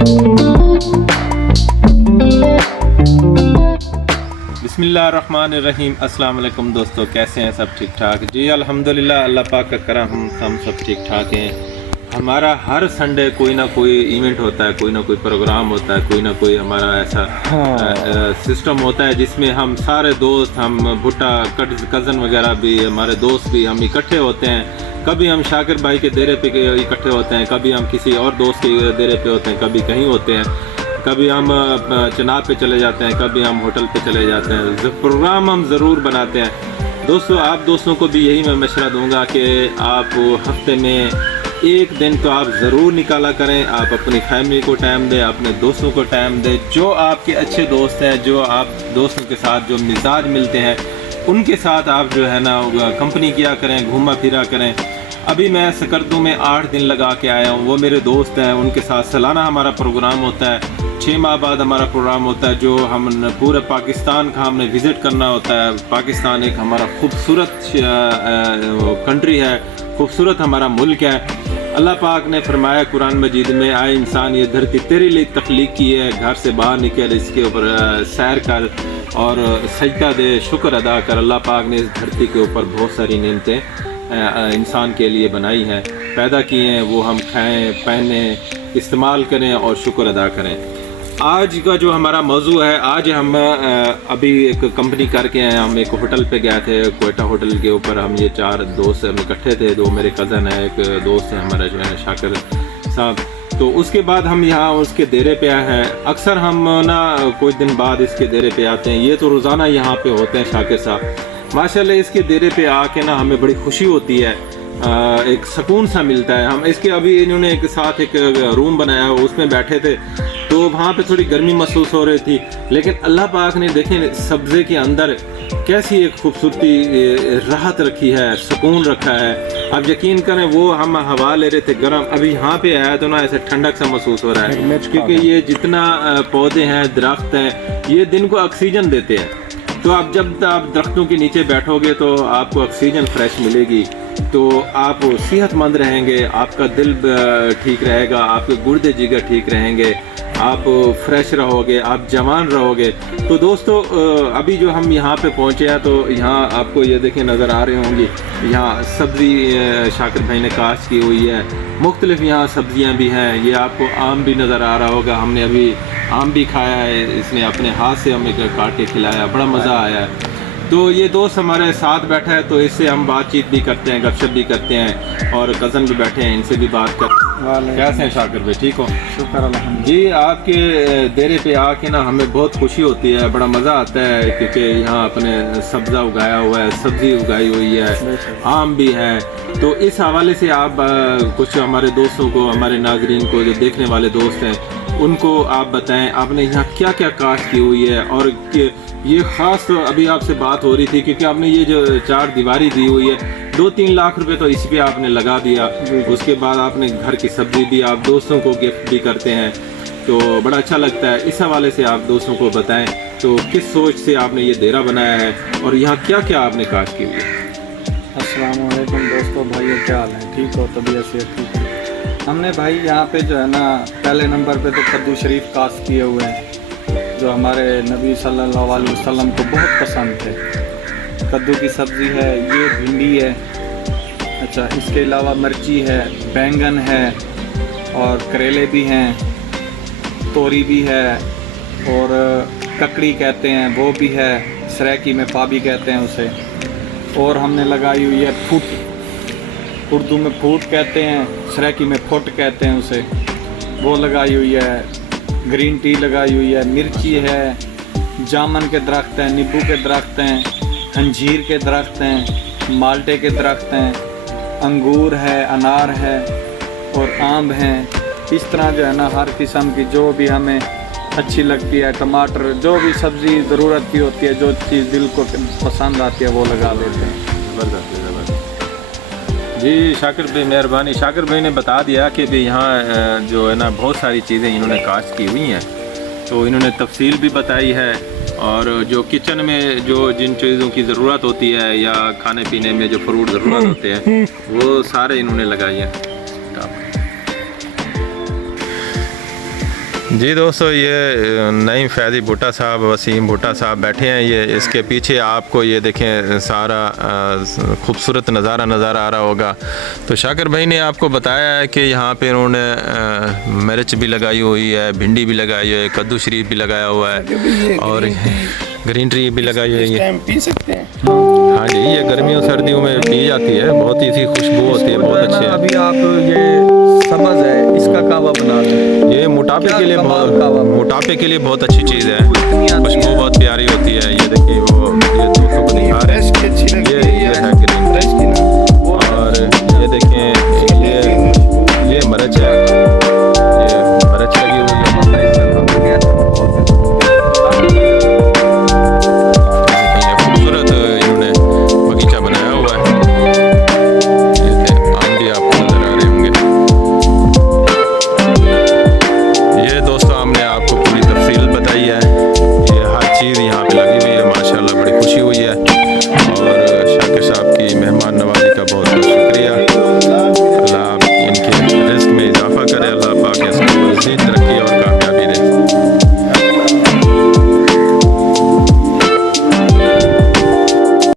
बिस्मिल्लाहिर्रहमानिर्रहीम। अस्सलाम वालेकुम दोस्तों, कैसे हैं सब? ठीक ठाक जी, अल्हम्दुलिल्लाह, अल्लाह पाक का करम, हम सब ठीक ठाक हैं। हमारा हर संडे कोई ना कोई इवेंट होता है, कोई ना कोई प्रोग्राम होता है, कोई ना कोई हमारा ऐसा सिस्टम होता है जिसमें हम सारे दोस्त, हम भुट्टा कज़न वगैरह भी, हमारे दोस्त भी, हम इकट्ठे होते हैं। कभी हम शाकिर भाई के डेरे पे इकट्ठे होते हैं, कभी हम किसी और दोस्त के डेरे पे होते हैं, कभी कहीं होते हैं, कभी हम चनाब पे चले जाते हैं, कभी हम होटल पे चले जाते हैं। प्रोग्राम हम ज़रूर बनाते हैं। दोस्तों, आप दोस्तों को भी यही मैं मशवरा दूंगा कि आप हफ्ते में एक दिन तो आप ज़रूर निकाला करें। आप अपनी फैमिली को टाइम दें, अपने दोस्तों को टाइम दें। जो आपके अच्छे दोस्त हैं, जो आप दोस्तों के साथ जो मिजाज मिलते हैं, उनके साथ आप जो है ना कंपनी किया करें, घूमा फिरा करें। अभी मैं सकरदू में 8 दिन लगा के आया हूँ। वो मेरे दोस्त हैं, उनके साथ सालाना हमारा प्रोग्राम होता है। 6 माह बाद हमारा प्रोग्राम होता है, जो हम पूरे पाकिस्तान का हमने विज़िट करना होता है। पाकिस्तान एक हमारा खूबसूरत कंट्री है, खूबसूरत हमारा मुल्क है। अल्लाह पाक ने फरमाया कुरान मजीद में, आए इंसान, ये धरती तेरे लिए तख्लीक की है, घर से बाहर निकल, इसके ऊपर सैर कर और सजदा दे, शुक्र अदा कर। अल्लाह पाक ने इस धरती के ऊपर बहुत सारी नेमतें इंसान के लिए बनाई हैं, पैदा की हैं, वो हम खाएं, पहने, इस्तेमाल करें और शुक्र अदा करें। आज का जो हमारा मौजू है, आज हम अभी एक कंपनी करके आए। हम एक होटल पे गए थे, कोयटा होटल के ऊपर। हम ये 4 दोस्त हम इकट्ठे थे। 2 मेरे कज़न है, एक दोस्त है हमारा जो है शाकिर साहब। तो उसके बाद हम यहाँ उसके डेरे पे आए हैं। अक्सर हम ना कुछ दिन बाद इसके डेरे पे आते हैं। ये तो रोज़ाना यहाँ पे होते हैं शाकिर साहब। माशाल्लाह इसके डेरे पे आके ना हमें बड़ी खुशी होती है, एक सुकून सा मिलता है। हम इसके अभी इन्होंने एक साथ एक रूम बनाया, उसमें बैठे थे, तो वहाँ पे थोड़ी गर्मी महसूस हो रही थी, लेकिन अल्लाह पाक ने देखें सब्ज़े के अंदर कैसी एक खूबसूरती राहत रखी है, सुकून रखा है। आप यकीन करें, वो हम हवा ले रहे थे गर्म, अभी यहाँ पे आया तो ना ऐसे ठंडक सा महसूस हो रहा है, क्योंकि ये जितना पौधे हैं, दरख्त हैं, ये दिन को ऑक्सीजन देते हैं। तो आप जब आप दरख्तों के नीचे बैठोगे तो आपको ऑक्सीजन फ्रेश मिलेगी, तो आप सेहतमंद रहेंगे, आपका दिल ठीक रहेगा, आपके गुर्दे जिगर ठीक रहेंगे, आप फ्रेश रहोगे, आप जवान रहोगे। तो दोस्तों, अभी जो हम यहाँ पे पहुँचे हैं, तो यहाँ आपको ये देखें नज़र आ रहे होंगी, यहाँ सब्ज़ी शाकिर भाई ने काश्त की हुई है। मुख्तलिफ यहाँ सब्ज़ियाँ भी हैं। ये आपको आम भी नज़र आ रहा होगा, हमने अभी आम भी खाया है, इसने अपने हाथ से हमें काट के खिलाया, बड़ा मज़ा आया है। तो ये दोस्त हमारे साथ बैठा है, तो इससे हम बातचीत भी करते हैं, गपशप भी करते हैं, और कज़न भी बैठे हैं, इनसे भी बात कर। कैसे हैं शाकिर भाई, ठीक हो? शुक्र अल्हम्दुलिल्लाह जी। आपके डेरे पे आके ना हमें बहुत खुशी होती है, बड़ा मज़ा आता है, क्योंकि यहाँ अपने सब्ज़ा उगाया हुआ है, सब्ज़ी उगाई हुई है, आम भी है। तो इस हवाले से आप कुछ हमारे दोस्तों को, हमारे नाज़रीन को, जो देखने वाले दोस्त हैं, उनको आप बताएं आपने यहाँ क्या क्या काश्त की हुई है। और ये ख़ास तो अभी आपसे बात हो रही थी, क्योंकि आपने ये जो 4 दीवारी दी हुई है, 2-3 लाख रुपए तो इस पे आपने लगा दिया। उसके बाद आपने घर की सब्ज़ी भी आप दोस्तों को गिफ्ट भी करते हैं, तो बड़ा अच्छा लगता है। इस हवाले से आप दोस्तों को बताएं, तो किस सोच से आपने ये डेरा बनाया है और यहाँ क्या क्या आपने काश्त की हुई है? अस्सलाम वालेकुम दोस्तों, भाइयों, क्या हाल है? ठीक हो? तबीयत से ठीक है? हमने भाई यहाँ पे जो है ना, पहले नंबर पे तो कद्दू शरीफ काश्त किए हुए हैं, जो हमारे नबी सल्लल्लाहु अलैहि वसल्लम को बहुत पसंद थे। कद्दू की सब्ज़ी है, ये भिंडी है, अच्छा, इसके अलावा मिर्ची है, बैंगन है, और करेले भी हैं, तोरी भी है, और ककड़ी कहते हैं वो भी है, सरेकी में पाबी कहते हैं उसे। और हमने लगाई हुई है फूट, उर्दू में फूट कहते हैं, सरेकी में फुट कहते हैं उसे, वो लगाई हुई है। ग्रीन टी लगाई हुई है, मिर्ची है, जामन के दरख्त हैं, नींबू के दरख्त हैं, अंजीर के दरख्त हैं, माल्टे के दरख्त हैं, अंगूर है, अनार है, और आम हैं। इस तरह जो है ना, हर किस्म की जो भी हमें अच्छी लगती है, टमाटर, जो भी सब्ज़ी ज़रूरत की होती है, जो चीज़ दिल को पसंद आती है, वो लगा देते हैं। ज़बरदस्त जी। शाकिर भाई मेहरबानी। शाकिर भाई ने बता दिया कि भाई यहाँ जो है ना बहुत सारी चीज़ें इन्होंने काश्त की हुई हैं, तो इन्होंने तफसील भी बताई है, और जो किचन में जो जिन चीज़ों की ज़रूरत होती है, या खाने पीने में जो फ्रूट ज़रूरत होते हैं, वो सारे इन्होंने लगाई हैं। जी दोस्तों, ये नईम फैज़ी भुट्टा साहब, वसीम भुट्टा साहब बैठे हैं। ये इसके पीछे आपको ये देखें सारा खूबसूरत नज़ारा नज़र आ रहा होगा। तो शाकिर भाई ने आपको बताया है कि यहाँ पे उन्होंने मिर्च भी लगाई हुई है, भिंडी भी लगाई हुई है, कद्दू शरीफ भी लगाया हुआ है और ग्रीन ट्री भी लगाई हुई है। पी सकते हैं। हाँ जी, ये गर्मियों सर्दियों में पी जाती है, बहुत ही सी खुशबू होती है, बहुत अच्छी है। अभी आप ये सब्ज़ है, इसका कहवा बना लें। ये मोटापे के लिए बहुत अच्छी चीज़ है, खुशबू इतनी आती खुशबू है। बहुत प्यारी होती है। ये देखिए वो ये दोस्तों को दिखा रहे हैं।